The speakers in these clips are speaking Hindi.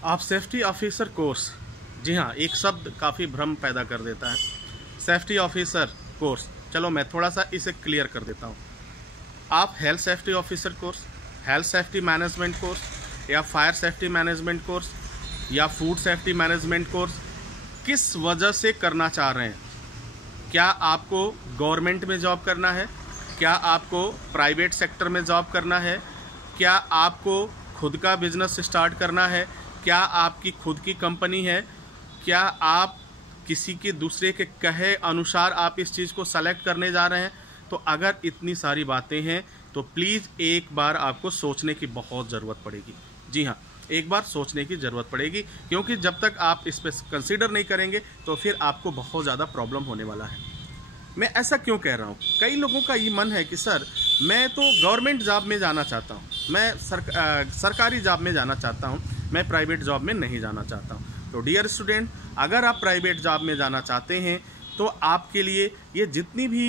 आप सेफ्टी ऑफिसर कोर्स, जी हाँ, एक शब्द काफ़ी भ्रम पैदा कर देता है। सेफ्टी ऑफिसर कोर्स, चलो मैं थोड़ा सा इसे क्लियर कर देता हूँ। आप health safety officer course, health safety management course, या फायर सेफ्टी मैनेजमेंट कोर्स, या फूड सेफ्टी मैनेजमेंट कोर्स किस वजह से करना चाह रहे हैं? क्या आपको गवर्नमेंट में जॉब करना है? क्या आपको प्राइवेट सेक्टर में जॉब करना है? क्या आपको खुद का बिजनेस स्टार्ट करना है? क्या आपकी खुद की कंपनी है? क्या आप किसी के दूसरे के कहे अनुसार आप इस चीज़ को सेलेक्ट करने जा रहे हैं? तो अगर इतनी सारी बातें हैं तो प्लीज़ एक बार आपको सोचने की बहुत ज़रूरत पड़ेगी। जी हाँ, एक बार सोचने की ज़रूरत पड़ेगी, क्योंकि जब तक आप इस पर कंसीडर नहीं करेंगे तो फिर आपको बहुत ज़्यादा प्रॉब्लम होने वाला है। मैं ऐसा क्यों कह रहा हूँ? कई लोगों का ये मन है कि सर मैं तो गवर्नमेंट जॉब में जाना चाहता हूँ, मैं सरकारी जॉब में जाना चाहता हूँ, मैं प्राइवेट जॉब में नहीं जाना चाहता हूँ। तो डियर स्टूडेंट, अगर आप प्राइवेट जॉब में जाना चाहते हैं तो आपके लिए ये जितनी भी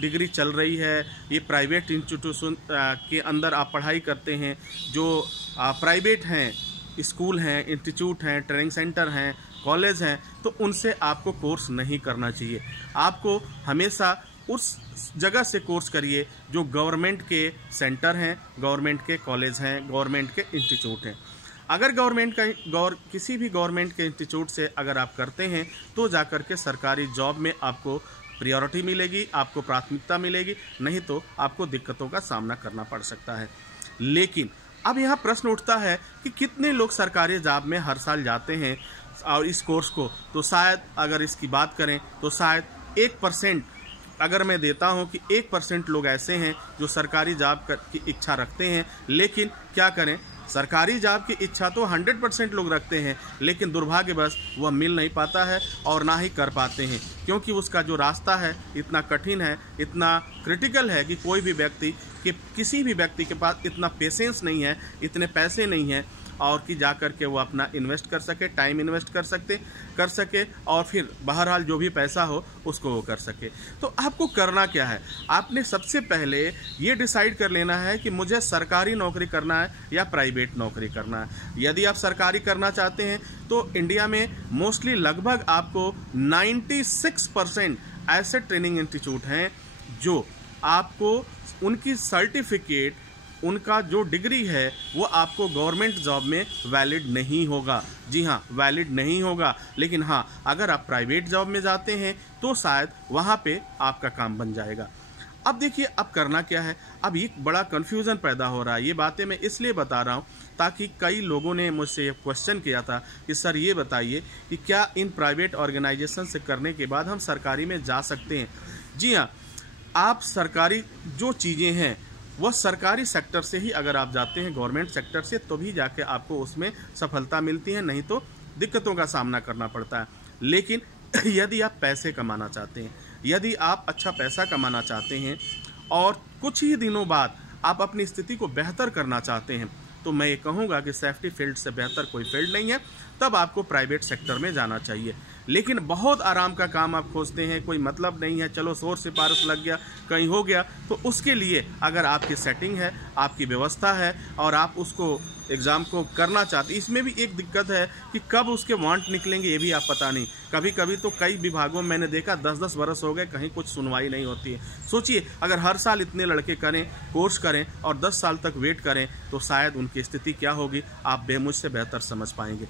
डिग्री चल रही है, ये प्राइवेट इंस्टीट्यूशन के अंदर आप पढ़ाई करते हैं, जो प्राइवेट हैं, स्कूल हैं, इंस्टीट्यूट हैं, ट्रेनिंग सेंटर हैं, कॉलेज हैं, तो उनसे आपको कोर्स नहीं करना चाहिए। आपको हमेशा उस जगह से कोर्स करिए जो गवर्नमेंट के सेंटर हैं, गवर्नमेंट के कॉलेज हैं, गवर्नमेंट के इंस्टीट्यूट हैं। अगर किसी भी गवर्नमेंट के इंस्टीट्यूट से अगर आप करते हैं तो जाकर के सरकारी जॉब में आपको प्रायोरिटी मिलेगी, आपको प्राथमिकता मिलेगी, नहीं तो आपको दिक्कतों का सामना करना पड़ सकता है। लेकिन अब यहाँ प्रश्न उठता है कि कितने लोग सरकारी जॉब में हर साल जाते हैं और इस कोर्स को, तो शायद अगर इसकी बात करें तो शायद 1%, अगर मैं देता हूं कि 1% लोग ऐसे हैं जो सरकारी जॉब की इच्छा रखते हैं। लेकिन क्या करें, सरकारी जॉब की इच्छा तो 100% लोग रखते हैं, लेकिन दुर्भाग्यवश वह मिल नहीं पाता है और ना ही कर पाते हैं, क्योंकि उसका जो रास्ता है इतना कठिन है, इतना क्रिटिकल है कि किसी भी व्यक्ति के पास इतना पेशेंस नहीं है, इतने पैसे नहीं हैं और कि जा कर के वो अपना इन्वेस्ट कर सके, टाइम इन्वेस्ट कर सके और फिर बहरहाल जो भी पैसा हो उसको वो कर सके। तो आपको करना क्या है? आपने सबसे पहले ये डिसाइड कर लेना है कि मुझे सरकारी नौकरी करना है या प्राइवेट नौकरी करना है। यदि आप सरकारी करना चाहते हैं तो इंडिया में मोस्टली लगभग आपको 96% ऐसे ट्रेनिंग इंस्टीट्यूट हैं जो आपको उनकी सर्टिफिकेट, उनका जो डिग्री है वो आपको गवर्नमेंट जॉब में वैलिड नहीं होगा। जी हाँ, वैलिड नहीं होगा। लेकिन हाँ, अगर आप प्राइवेट जॉब में जाते हैं तो शायद वहाँ पे आपका काम बन जाएगा। अब देखिए, अब करना क्या है? अब ये बड़ा कन्फ्यूज़न पैदा हो रहा है। ये बातें मैं इसलिए बता रहा हूँ ताकि कई लोगों ने मुझसे ये क्वेश्चन किया था कि सर ये बताइए कि क्या इन प्राइवेट ऑर्गेनाइजेशन से करने के बाद हम सरकारी में जा सकते हैं? जी हाँ, आप सरकारी जो चीज़ें हैं वह सरकारी सेक्टर से ही अगर आप जाते हैं, गवर्नमेंट सेक्टर से, तो भी जाके आपको उसमें सफलता मिलती है, नहीं तो दिक्कतों का सामना करना पड़ता है। लेकिन यदि आप पैसे कमाना चाहते हैं, यदि आप अच्छा पैसा कमाना चाहते हैं और कुछ ही दिनों बाद आप अपनी स्थिति को बेहतर करना चाहते हैं, तो मैं ये कहूँगा कि सेफ्टी फील्ड से बेहतर कोई फील्ड नहीं है, तब आपको प्राइवेट सेक्टर में जाना चाहिए। लेकिन बहुत आराम का काम आप खोजते हैं, कोई मतलब नहीं है, चलो शोर सिफारिश लग गया, कहीं हो गया, तो उसके लिए अगर आपकी सेटिंग है, आपकी व्यवस्था है और आप उसको एग्ज़ाम को करना चाहते, इसमें भी एक दिक्कत है कि कब उसके वांट निकलेंगे ये भी आप पता नहीं। कभी कभी तो कई विभागों में मैंने देखा 10-10 बरस हो गए, कहीं कुछ सुनवाई नहीं होती है। सोचिए, अगर हर साल इतने लड़के करें, कोर्स करें और 10 साल तक वेट करें तो शायद उनकी स्थिति क्या होगी आप बेमुझ से बेहतर समझ पाएंगे।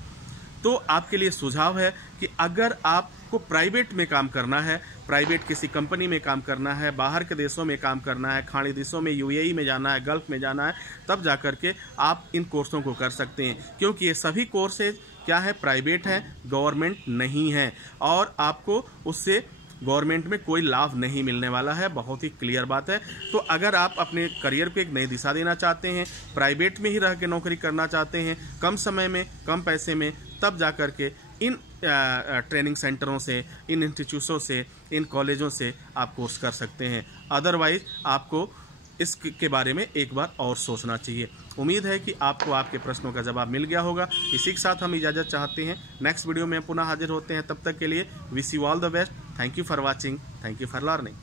तो आपके लिए सुझाव है कि अगर आपको प्राइवेट में काम करना है, प्राइवेट किसी कंपनी में काम करना है, बाहर के देशों में काम करना है, खाड़ी देशों में, यूएई में जाना है, गल्फ में जाना है, तब जाकर के आप इन कोर्सों को कर सकते हैं, क्योंकि ये सभी कोर्सेज क्या है, प्राइवेट हैं, गवर्नमेंट नहीं है और आपको उससे गवर्नमेंट में कोई लाभ नहीं मिलने वाला है। बहुत ही क्लियर बात है। तो अगर आप अपने करियर को एक नई दिशा देना चाहते हैं, प्राइवेट में ही रह के नौकरी करना चाहते हैं, कम समय में, कम पैसे में, तब जा कर के इन ट्रेनिंग सेंटरों से, इन इंस्टीट्यूशों से, इन कॉलेजों से आप कोर्स कर सकते हैं। अदरवाइज आपको इसके बारे में एक बार और सोचना चाहिए। उम्मीद है कि आपको आपके प्रश्नों का जवाब मिल गया होगा। इसी के साथ हम इजाज़त चाहते हैं। नेक्स्ट वीडियो में पुनः हाजिर होते हैं। तब तक के लिए wish you all the best. Thank you for watching. Thank you for learning.